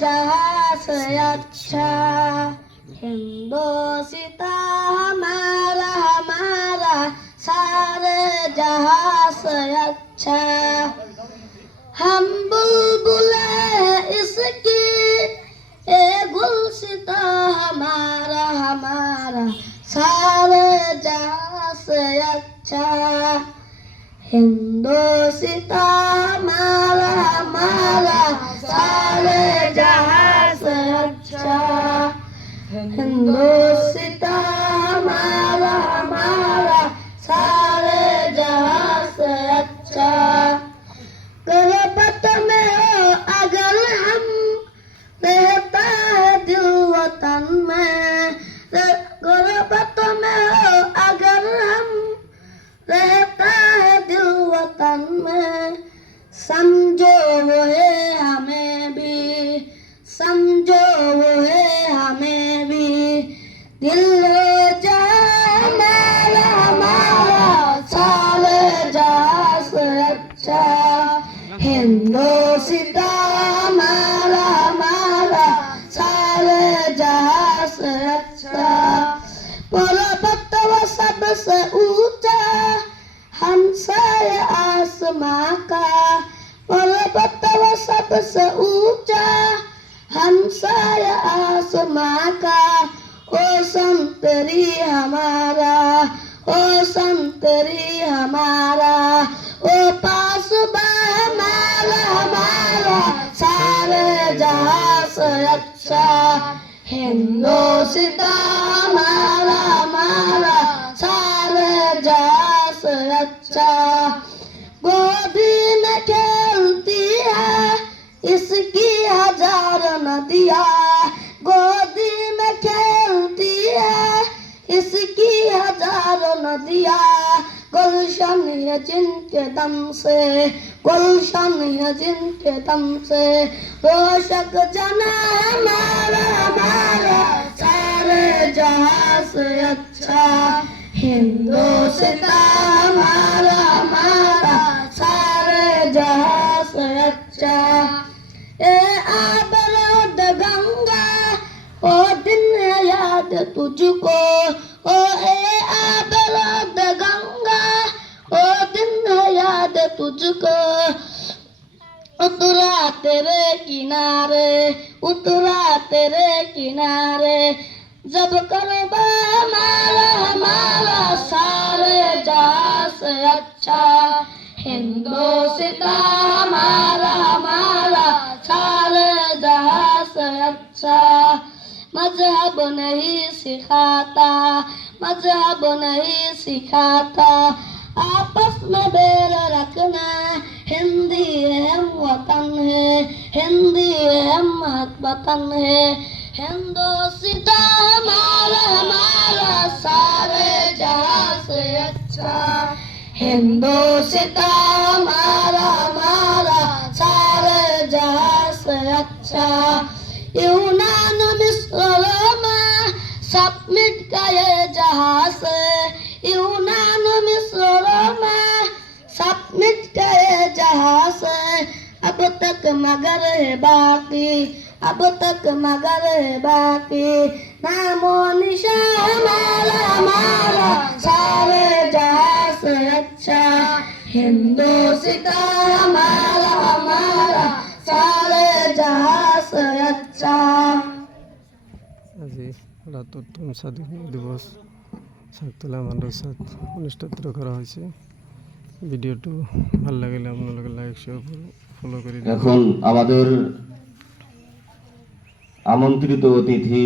जहाँ से अच्छा हिंदोस्तां हमारा हमारा सारे जहाँ से अच्छा हम बुलबुले इसकी ए गुलसिता हमारा हमारा सारे जहाँ से अच्छा हिंदोस्तां हमारा हमारा सारे जहाँ से अच्छा हिंदोस्तां हमारा हमारा सारे जहाँ से अच्छा गुर्बत में हो अगर हम रहता है दिल वतन में गुर्बत में हो अगर हम रहता है दिल वतन में समझो वो है हमें भी समझो वो है हमें भी दिल जा हमारा हमारा सारे जहाँ से अच्छा हिंदोस्तां हमारा हमारा सारे जहाँ से अच्छा पर्वत वो सबसे ऊंचा हमसाया आसमां का पर्वत वो सबसे ऊंचा हमसाया आसमां का ओ संतरी हमारा ओ संतरी हमारा ओ पासबा हमारा हमारा सारे जहाँ से अच्छा हिंदोस्तां हमारा हमारा सारे जहाँ से अच्छा गोदी में खेलती है इसकी हजार नदियाँ गोदी में खेलती है इसकी हजार नदियाँ गुलशन है जिनके दम से गुलशन है जिनके दम से रोशक जना हमारा हमारा सारे जहाँ से अच्छा हिंदोस्तां हमारा हमारा सारे जहाँ से अच्छा ए आबरोद गंगा ओ दिन है याद तुझको ओ ए आबरोद गंगा ओ दिन है याद तुझको उतरा तेरे किनारे उतरा तेरे किनारे जब करबा हमारा हमारा सारे जहाँ से अच्छा हिंदोस्तां हमारा हमारा सारे जहाँ से अच्छा मजहब नहीं सिखाता मजहब नहीं सिखाता आपस में बैर रखना हिंदी हम वतन है हिंदी हम वतन है हिंदोस्तां हमारा हमारा सारे जहाँ से अच्छा हिंदोस्तां हमारा हमारा सारे जहाँ से अच्छा यूनान मिस्र रोमा सब मिट गए जहाँ से यूनान मिस्र रोमा सब मिट गए जहाँ से अब तक मगर है बाकी अब तक मगर है बाकी नामो निशान हमारा हमारा सारे जहाँ से अच्छा हिंदोस्तां हमारा हमारा सारे जहाँ से अच्छा আজি ৭২তম স্বাধীনতা দিবস সাকতলা মাদ্রাসাত অনুষ্ঠিত করা হয়েছে ভিডিওটো ভাল লাগিলে আপোনালোকে লাইক শেয়ার ফলো করে দিন। এখন আমাদের আমন্ত্রিত অতিথি